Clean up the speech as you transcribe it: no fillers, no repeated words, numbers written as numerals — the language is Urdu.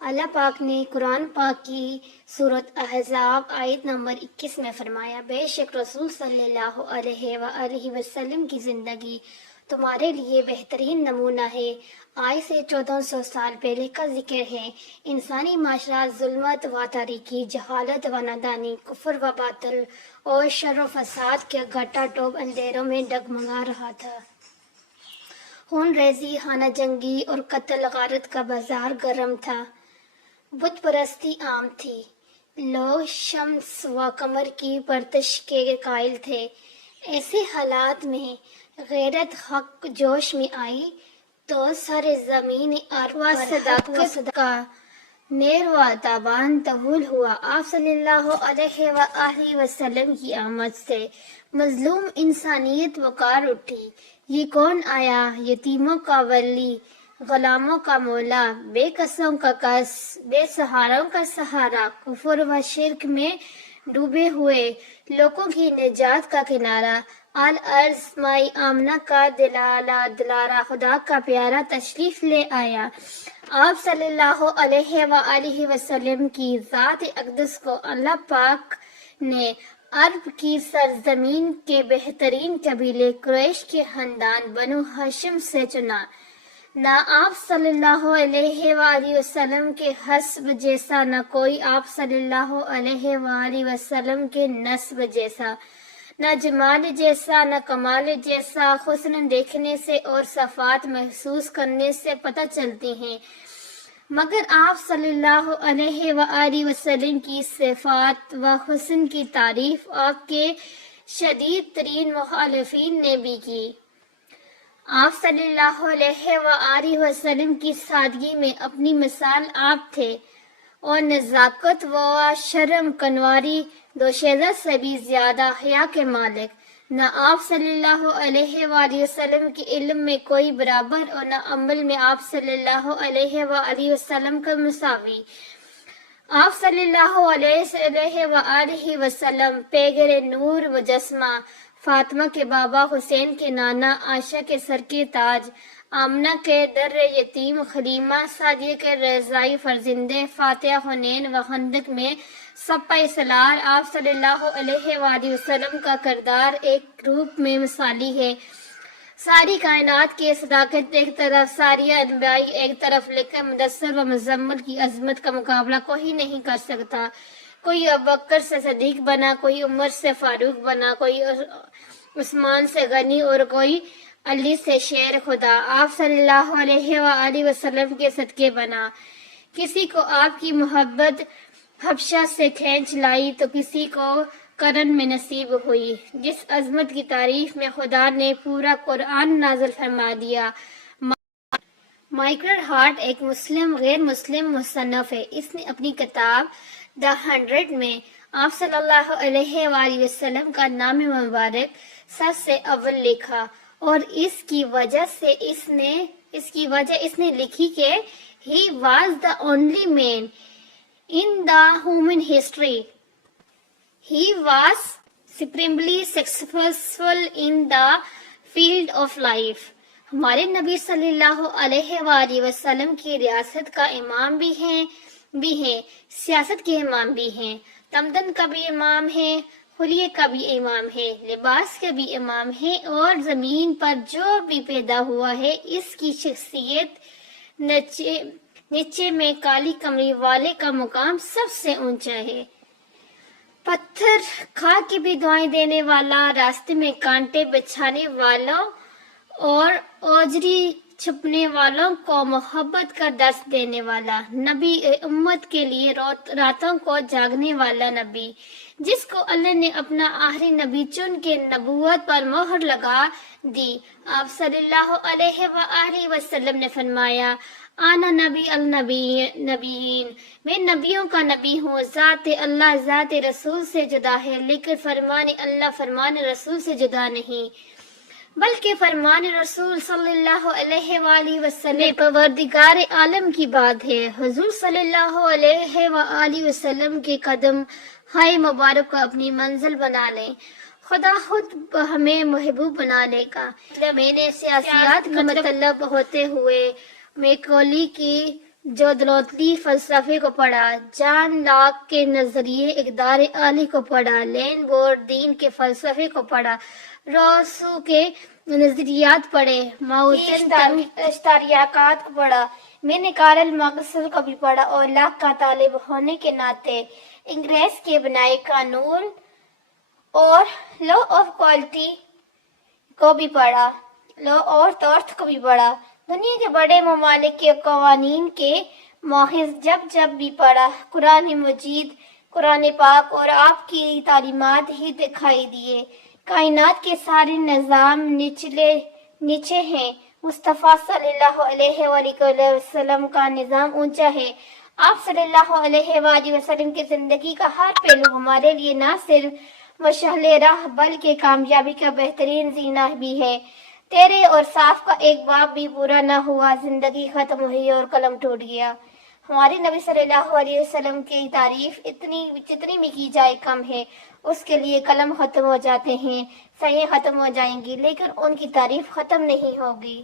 اللہ پاک نے قرآن پاک کی سورۃ احزاب آیت نمبر 21 میں فرمایا، بے شک رسول صلی اللہ علیہ وآلہ وسلم کی زندگی تمہارے لیے بہترین نمونہ ہے۔ آج سے 1400 سال پہلے کا ذکر ہے۔ انسانی معاشرہ ظلمت و تاریکی، جہالت و نادانی، کفر و باطل اور شر و فساد کے گھٹا ٹوپ اندھیروں میں ڈگمگا رہا تھا۔ خون ریزی، خانہ جنگی اور قتل غارت کا بازار گرم تھا۔ بت پرستی عام تھی۔ لوگ شمس و قمر کی پرستش کے قائل تھے۔ ایسے حالات میں غیرت حق جوش میں آئی تو سارے زمین ارض و صداقت کا نیر و تابان طول ہوا۔ آپ صلی اللہ علیہ وآلہ وسلم کی آمد سے مظلوم انسانیت وقار اٹھی۔ یہ کون آیا؟ یتیموں کا ولی، غلاموں کا مولا، بے کسوں کا کس، بے سہاروں کا سہارا، کفر و شرک میں ڈوبے ہوئے لوگوں کی نجات کا کنارہ، الارض مائی آمنہ کا دلارہ خدا کا پیارا تشریف لے آیا۔ آپ صلی اللہ علیہ وآلہ وسلم کی ذات اقدس کو اللہ پاک نے عرب کی سرزمین کے بہترین قبیلے قریش کے خاندان بنو ہاشم سے چنا۔ نہ آپ صلی اللہ علیہ وآلہ وسلم کے حسب جیسا، نہ کوئی آپ صلی اللہ علیہ وآلہ وسلم کے نسب جیسا، نہ جمال جیسا نہ کمال جیسا۔ حسن دیکھنے سے اور صفات محسوس کرنے سے پتہ چلتی ہیں، مگر آپ صلی اللہ علیہ وآلہ وسلم کی صفات و حسن کی تعریف آپ کے شدید ترین مخالفین نے بھی کی۔ آپ صلی اللہ علیہ وآلہ وسلم کی سادگی میں اپنی مثال آپ تھے، اور نزاکت و شرم کنواری دوشیزہ سے بھی زیادہ حیا کے مالک۔ نہ آپ صلی اللہ علیہ وآلہ وسلم کے علم میں کوئی برابر، اور نہ عمل میں آپ صلی اللہ علیہ وآلہ وسلم کا مساوی۔ آپ صلی اللہ علیہ وآلہ وسلم پیغر نور مجسمہ، فاطمہ کے بابا، حسین کے نانا، عائشہ کے سر کے تاج، آمنہ کے در یتیم، خلیمہ سعدیہ کے رضائی فرزندے، فاتحہ حنین و خندق میں صفہ سالار۔ آپ صلی اللہ علیہ وآلہ وسلم کا کردار ایک روپ میں مثالی ہے۔ ساری کائنات کی صداقت ایک طرف، ساری انبیاء ایک طرف، لیکن مدثر و مزمل کی عظمت کا مقابلہ کوئی نہیں کر سکتا۔ کوئی ابوبکر سے صدیق بنا، کوئی عمر سے فاروق بنا، کوئی عثمان سے غنی، اور کوئی علی سے شیر خدا۔ آپ صلی اللہ علیہ وآلہ وسلم کے صدقے بنا۔ کسی کو آپ کی محبت حبشہ سے کھینچ لائی تو کسی کو کرن میں نصیب ہوئی۔ جس عظمت کی تعریف میں خدا نے پورا قرآن نازل فرما دیا۔ مائیکل ہارٹ ایک مسلم غیر مسلم مصنف ہے۔ اس نے اپنی کتاب دی 100 میں آپ صلی اللہ علیہ وآلہ وسلم کا نام مبارک سب سے اول لکھا، اور اس کی وجہ اس نے لکھی کہ he was the only man in the human history. He was supremely successful in the field of life. ہمارے نبی صلی اللہ علیہ وآلہ وسلم کی ریاست کا امام بھی ہیں، سیاست کے امام بھی ہیں، تمدن کا بھی امام ہے، خلیے کا بھی امام ہے، لباس کا بھی امام ہے، اور زمین پر جو بھی پیدا ہوا ہے اس کی شخصیت نیچے میں کالی کمری والے کا مقام سب سے اونچا ہے۔ پتھر کھا کے بھی دعائیں دینے والا، راستے میں کانٹے بچھانے والوں اور اوجری چھپنے والوں کو محبت کا درس دینے والا نبی، امت کے لیے راتوں کو جاگنے والا نبی، جس کو اللہ نے اپنا آخری نبی چن کے نبوت پر مہر لگا دی۔ آپ صلی اللہ علیہ وآلہ وسلم نے فرمایا، آنا نبی النبیین، میں نبیوں کا نبی ہوں۔ ذات اللہ ذات رسول سے جدا ہے، لیکن فرمان اللہ فرمان رسول سے جدا نہیں، بلکہ فرمان رسول صلی اللہ علیہ وآلہ وسلم پروردگار عالم کی بات ہے۔ حضور صلی اللہ علیہ وآلہ وسلم کے قدم ہائے مبارک کو اپنی منزل بنا لیں، خدا خود ہمیں محبوب بنا لے گا۔ میں نے سیاسیات کا مطلب ہوتے ہوئے میکولی کی جو دلوتلی فلسفے کو پڑھا، جان لاک کے نظریے اقدار عالی کو پڑھا، لین بورڈ دین کے فلسفے کو پڑھا، روسو کے نظریات پڑھے، ماؤزن اشتراکات کو پڑھا، میں نے کارل مارکس کو بھی پڑھا اور لاک کا طالب ہونے کے ناطے انگریز کے بنائے قانون اور لا آف کوالٹی کو بھی پڑھا، لا اور تورتھ کو بھی پڑھا، دنیا کے بڑے ممالک کے قوانین کے ماخذ جب بھی پڑھا، قرآن مجید، قرآن پاک اور آپ کی تعلیمات ہی دکھائی دیے۔ کائنات کے سارے نظام نیچے ہیں، مصطفیٰ صلی اللہ علیہ وآلہ وسلم کا نظام اونچا ہے۔ آپ صلی اللہ علیہ وآلہ وسلم کی زندگی کا ہر پہلو ہمارے لیے نہ صرف مشعل راہ بلکہ کامیابی کا بہترین زینہ بھی ہے۔ تیرے اور صاف کا ایک باب بھی پورا نہ ہوا، زندگی ختم ہوئی اور قلم ٹوٹ گیا۔ ہمارے نبی صلی اللہ علیہ وسلم کی تعریف جتنی بھی کی جائے کم ہے، اس کے لیے قلم ختم ہو جاتے ہیں، سائیں ختم ہو جائیں گی، لیکن ان کی تعریف ختم نہیں ہوگی۔